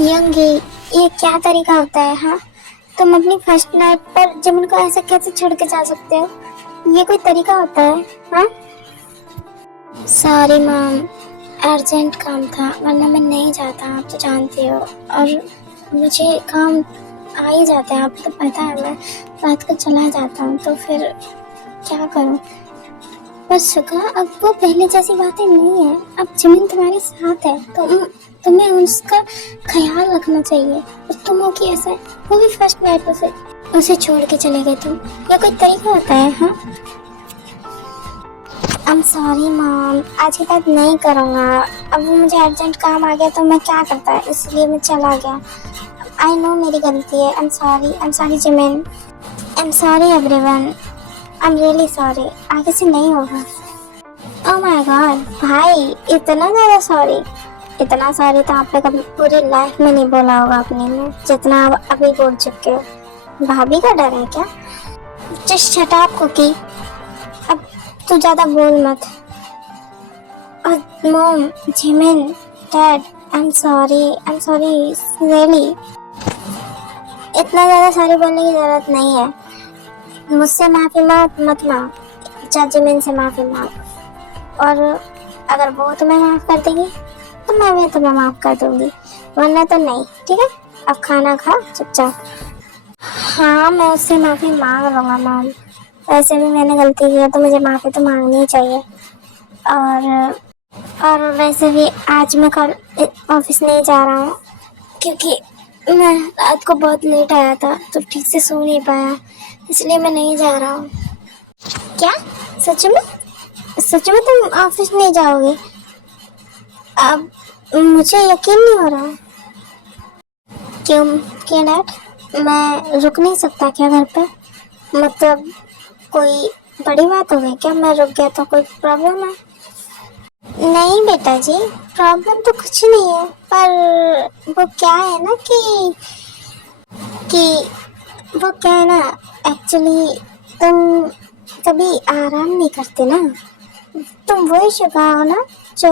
Young ये क्या तरीका होता है? हाँ, तुम अपनी फर्स्ट नाइट पर जिमिन को ऐसे कैसे छोड़ के जा सकते हो? ये कोई तरीका होता है? हाँ, सॉरी मैम, अर्जेंट काम था, वरना मैं नहीं जाता, आप तो जानती हो। और मुझे काम आ ही जाते हैं, आपको तो पता है, मैं रात को चला जाता हूँ, तो फिर क्या करूँ? पर सुगा, अब वो पहले जैसी बातें नहीं है। अब जिमिन तुम्हारे साथ है, तुम्हें उसका ख्याल रखना चाहिए। और तुम हो कि ऐसा, वो भी फर्स्ट नाइट पे उसे छोड़ के चले गए तुम। ये कोई तरीका होता है? हाँ, आई एम सॉरी मॉम, आज के बाद नहीं करूँगा। अब वो मुझे अर्जेंट काम आ गया तो मैं क्या करता है, इसलिए मैं चला गया। आई नो मेरी गलती है। I am sorry Jimin, I am sorry everyone, I am really sorry. आगे से नहीं होगा। ओह माय गॉड भाई, इतना ज़्यादा सॉरी? इतना सॉरी तो आपने कभी पूरी लाइफ में नहीं बोला होगा अपने में, जितना आप अभी बोल चुके हो। भाभी का डर है क्या? जस्ट शट अप कुकी, अब तू ज़्यादा बोल मत। और mom, Jimin, dad, I am sorry really. इतना ज़्यादा सॉरी बोलने की ज़रूरत नहीं है। मुझसे माफ़ी मत मांग, जिमिन से माफ़ी मांग। और अगर वो तुम्हें माफ़ कर देगी तो मैं भी तुम्हें माफ़ कर दूंगी, वरना तो नहीं। ठीक है, अब खाना खा चुपचाप। हाँ, मैं उससे माफ़ी मांग लूँगा मैम। वैसे भी मैंने गलती की है तो मुझे माफ़ी तो मांगनी ही चाहिए। और वैसे भी आज मैं कल ऑफिस नहीं जा रहा हूँ, क्योंकि मैं रात को बहुत लेट आया था तो ठीक से सो नहीं पाया, इसलिए मैं नहीं जा रहा हूँ। क्या? सच में? सच में तुम ऑफिस नहीं जाओगे? अब मुझे यकीन नहीं हो रहा है। क्यों? क्यों डैड, मैं रुक नहीं सकता क्या घर पे? मतलब कोई बड़ी बात हो गई क्या? मैं रुक गया तो कोई प्रॉब्लम है? नहीं बेटा जी, प्रॉब्लम तो कुछ नहीं है, पर वो क्या है ना कि वो क्या है ना, एक्चुअली तुम कभी आराम नहीं करते ना। तुम वही शुगा हो ना जो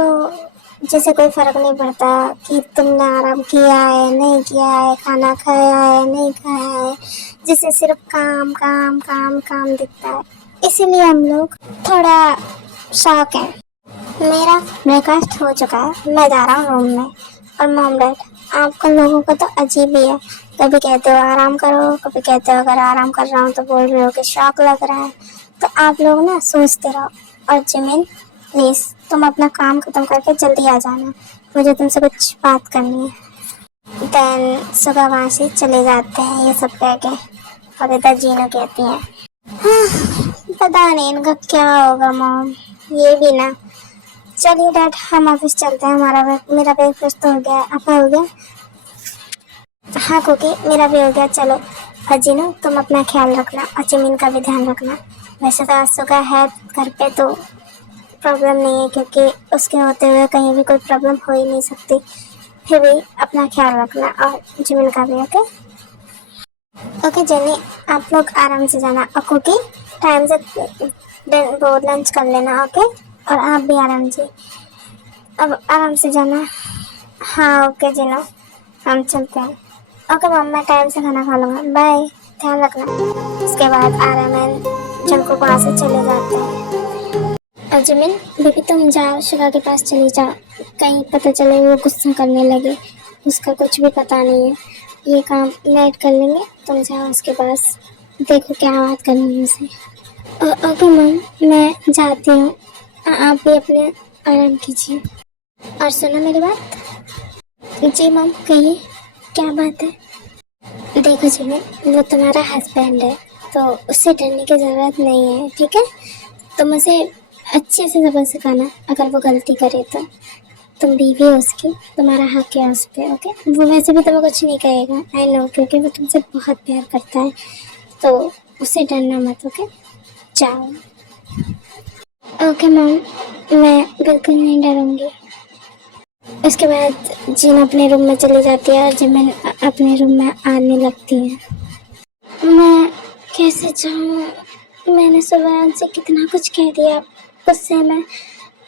जैसे कोई फर्क नहीं पड़ता कि तुमने आराम किया है नहीं किया है, खाना खाया है नहीं खाया है, जिसे सिर्फ काम काम काम काम दिखता है। इसीलिए हम लोग थोड़ा शौक है। मेरा ब्रेकफास्ट हो चुका है, मैं जा रहा हूँ रूम में। और मॉम डैड, आपको लोगों को तो अजीब ही है, कभी कहते हो आराम करो, कभी कहते हो अगर आराम कर रहा हूँ तो बोल रहे हो कि शौक लग रहा है। तो आप लोग ना सोचते रहो। और जिमिन प्लीज़, तुम अपना काम खत्म करके जल्दी आ जाना, मुझे तुमसे कुछ बात करनी है। देन सुबह वहाँ से चले जाते हैं ये सब कह के, और इधर जीना कहती हैं हाँ, पता नहीं इनका क्या होगा मॉम, ये भी ना। चलिए डैड, हम ऑफिस चलते हैं, मेरा ब्रेकफास्ट तो हो गया, आपका हो गया? हाँ कुकी, मेरा भी हो गया। चलो अजीनो, तुम अपना ख्याल रखना और जिमिन का भी ध्यान रखना। वैसे तो आज सुबह है घर पे तो प्रॉब्लम नहीं है, क्योंकि उसके होते हुए कहीं भी कोई प्रॉब्लम हो ही नहीं सकती। फिर भी अपना ख्याल रखना और जिमिन का भी। ओके ओके जेनी, आप लोग आराम से जाना। और कुकी, टाइम से वो लंच कर लेना। ओके, और आप भी आराम से, अब आराम से जाना। हाँ ओके जिनो, हम चलते हैं। ओके मम्मा, मैं टाइम से खाना खा लूँगा, बाय, ध्यान रखना। उसके बाद आराम जंको वहाँ से चले जाते हैं। और जिमिन बेबी, तुम जाओ शिवा के पास चली जाओ, कहीं पता चले वो गुस्सा करने लगे, उसका कुछ भी पता नहीं है। ये काम लेट कर लेंगे, तुम जाओ उसके पास, देखो क्या बात करनी है उसे। ओके मैम, मैं जाती हूँ, आप भी अपने आराम कीजिए। और सुनो मेरी बात। जी मैम, कहिए, क्या बात है? देखो जी मैम, वो तुम्हारा हस्बैंड है तो उससे डरने की ज़रूरत नहीं है, ठीक है? तुम उसे अच्छे से सबक सिखाना, अगर वो गलती करे तो। तुम बीवी हो उसकी, तुम्हारा हक है उस पर। ओके, वो वैसे भी तुम्हें कुछ नहीं कहेगा, आई नो, क्योंकि वो तुमसे बहुत प्यार करता है, तो उससे डरना मत। ओके, जाओ। ओके मैम, मैं बिल्कुल नहीं डरूँगी। उसके बाद जिन अपने रूम में चली जाती है और जिमिन अपने रूम में आने लगती है। मैं कैसे जाऊँ? मैंने सुबह उनसे कितना कुछ कह दिया गुस्से में,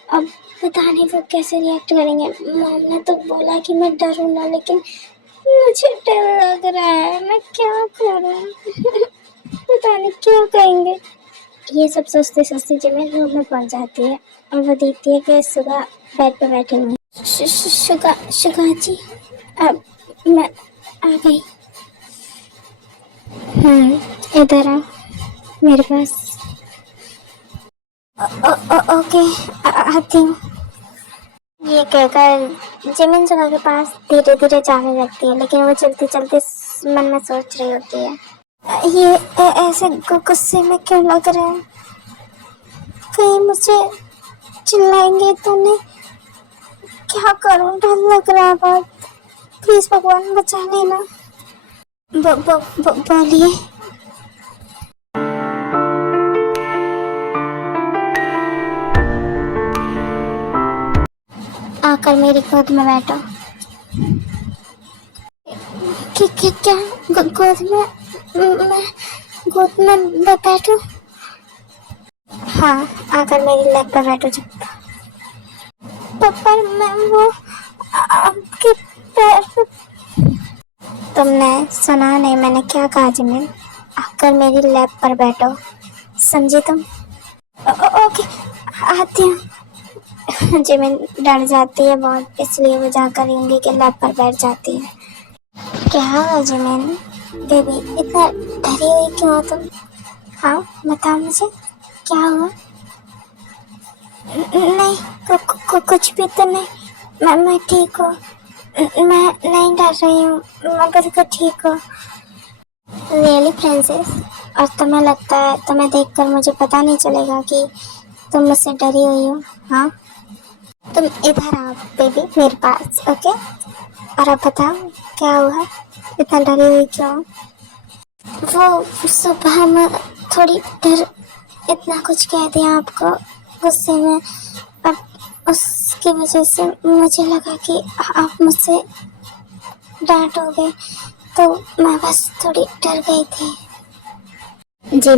अब पता नहीं वो कैसे रिएक्ट करेंगे। मॉम ने तो बोला कि मैं डरूँ ना, लेकिन मुझे डर लग रहा है, मैं क्या करूं? पता नहीं क्या कहेंगे। ये सब सोचते सोचते जब मैं रूम में पहुंच जाती है और वो देखती है कि सुगा बेड पे बैठे हुए हैं। शुगा जी, अब मैं आ गई। इधर आओ मेरे पास। ओके, आती हूँ। ये कहकर जिमिन सुगा के पास धीरे धीरे जाने लगती है, लेकिन वो चलते चलते मन में सोच रही होती है, ये ऐसे गुस्से में क्यों लग रहे हैं? कहीं मुझे चिल्लाएंगे तो नहीं? क्या करूं, डर लग रहा है बहुत। प्लीज भगवान बचा लेना। बोलिए। आकर मेरी गोद में बैठो। क्या गोद में? मैं गोद में बैठूं? हाँ, आकर मेरी लेग पर बैठो। चुप। पर मैं वो आपके पैर पे। तुमने सुना नहीं मैंने क्या कहा जिमिन? आकर मेरी लैप पर बैठो, समझी तुम? ओके, आती हूँ। जिमिन डर जाती है बहुत, इसलिए वो जाकर यूंगी के लैप पर बैठ जाती है। क्या हुआ जिमिन बेबी, इतना डरी हुई क्यों हो तुम? हाँ बताओ मुझे, क्या हुआ? नहीं, कुछ भी तो नहीं। मैं ठीक हूँ। मैं नहीं डर रही हूँ, मैं बिल्कुल ठीक हूँ। Really princess? और तुम्हें लगता है तुम्हें देखकर मुझे पता नहीं चलेगा कि तुम मुझसे डरी हुई हो? हाँ, तुम इधर आओ बेबी मेरे पास। ओके, और अब बताओ क्या हुआ, इतना डरी हुई क्यों? वो सुबह में थोड़ी डर, इतना कुछ कह दिया आपको गुस्से में, और उसकी वजह से मुझे लगा कि आप मुझसे डांटोगे, तो मैं बस थोड़ी डर गई थी। जी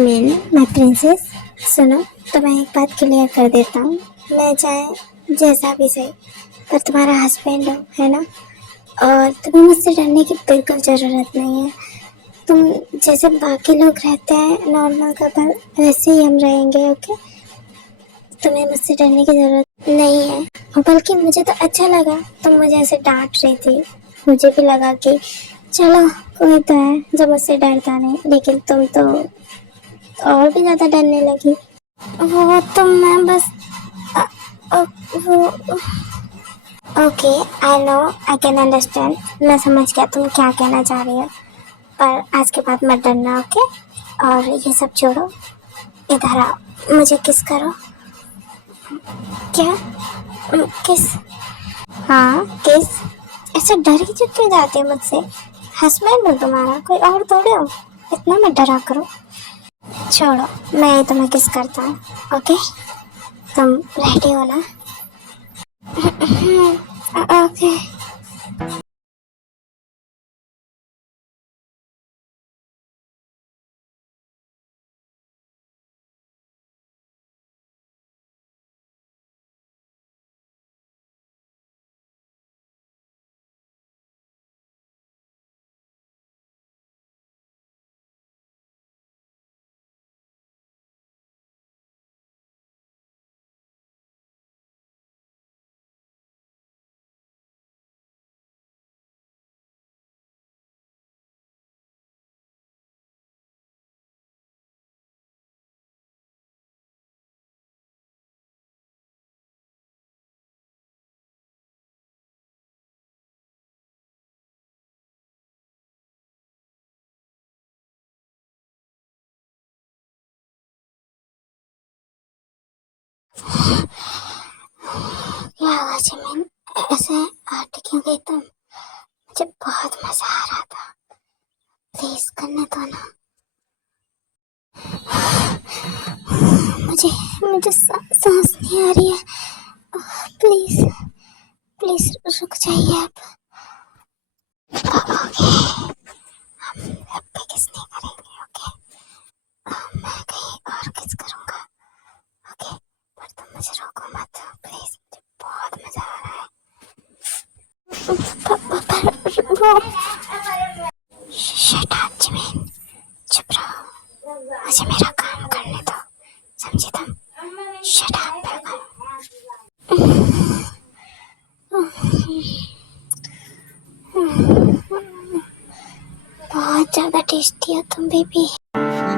मैं प्रिंसेस, सुनो तो मैं एक बात क्लियर कर देता हूँ। मैं चाहे जैसा भी सही, पर तुम्हारा हस्बैंड हो, है ना? और तुम्हें मुझसे डरने की बिल्कुल ज़रूरत नहीं है। तुम जैसे बाकी लोग रहते हैं नॉर्मल कपल, वैसे ही हम रहेंगे। ओके, तुम्हें मुझसे डरने की ज़रूरत नहीं है। और बल्कि मुझे तो अच्छा लगा तुम मुझे ऐसे डांट रही थी। मुझे भी लगा कि चलो कोई तो है जो मुझसे डरता नहीं, लेकिन तुम तो और भी ज़्यादा डरने लगी। वो तो मैं बस अ, वो okay, I know, I can understand. मैं समझ गया तुम क्या कहना चाह रही हो, पर आज के बाद मत डरना। ओके, और ये सब छोड़ो, इधर आओ, मुझे किस करो। क्या? किस? हाँ किस। ऐसे डर ही क्यों जाती है मुझसे? हस्बैंड हो तुम्हारा, कोई और थोड़े हो। इतना मत डरा करो। छोड़ो, मैं ही तुम्हें किस करता हूँ। ओके, तुम रेडी हो ना? ओके। क्या हुआ जिमिन, ऐसे हट क्यों गई तुम? मुझे बहुत मजा आ रहा था, प्लीज करने दो ना। मुझे मुझे सांस नहीं आ रही है। प्लीज प्लीज रुक जाइए आप। ओके, हम अब पे किस नहीं करेंगे। ओके, मैं कहीं और किस करूँगा। ओके, पर तुम मुझे रोको मत प्लीज, मुझे बहुत मजा आ रहा है। पर शट अप जिमिन, चुप रहो, मुझे मेरा काम करने दो, समझे तुम? शट अप पागल। बहुत ज्यादा टेस्टी हो तुम baby.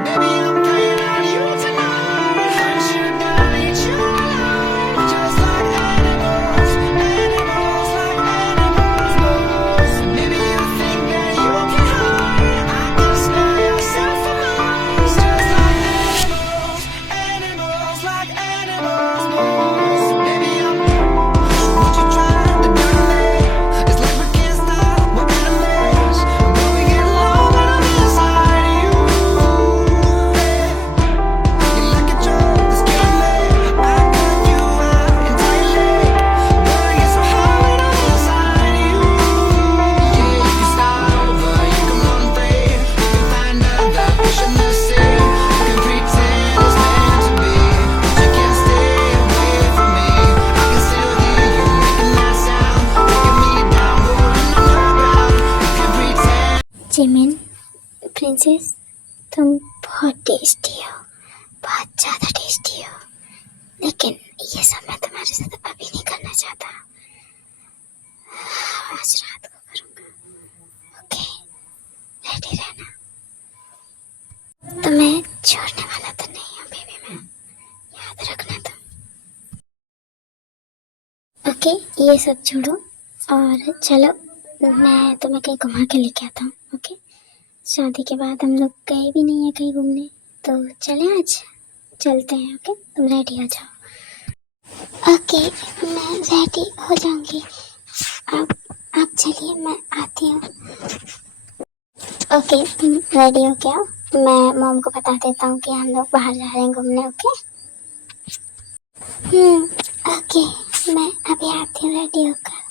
Baby, I'm playing on you tonight. Hunt you down, eat you alive. Just like animals, animals like animals. Maybe you think that you can hide. I can smell yourself from miles. Just like animals, animals like animals. Baby, would you try to do me? It's like we can't stop, we're enemies. But we get along when I'm inside you. You like a joke that's killing me. I got you out entirely. But I get so high when I'm inside you. Yeah, you can start over, you can run free. You can find other fish in the sea. You can pretend it's meant to be, but you can't stay away from me. I can still hear you making that sound, taking me down, rolling underground. You can pretend. Jimin, princess, तुम बहुत tasty हो, बहुत ज्यादा tasty हो, लेकिन ये सब मैं तुम्हारे साथ अभी नहीं करना चाहता। आज रात को करूँगा, ओके? रेडी रहना। तुम्हें छोड़ने वाला तो नहीं हूँ बेबी मैं, याद रखना तुम। ओके, ये सब छोड़ो और चलो मैं तुम्हें कहीं घुमा के लेके आता हूँ, ओके? शादी के बाद हम लोग गए भी नहीं है कहीं घूमने, तो चलें आज? चलते हैं, ओके? तुम रेडी हो जाओ। ओके, मैं रेडी हो जाऊंगी। आप चलिए, मैं आती हूँ। ओके, तुम रेडी हो क्या? मैं मॉम को बता देता हूँ कि हम लोग बाहर जा रहे हैं घूमने, ओके? ओके, मैं अभी आती हूँ रेडी होकर।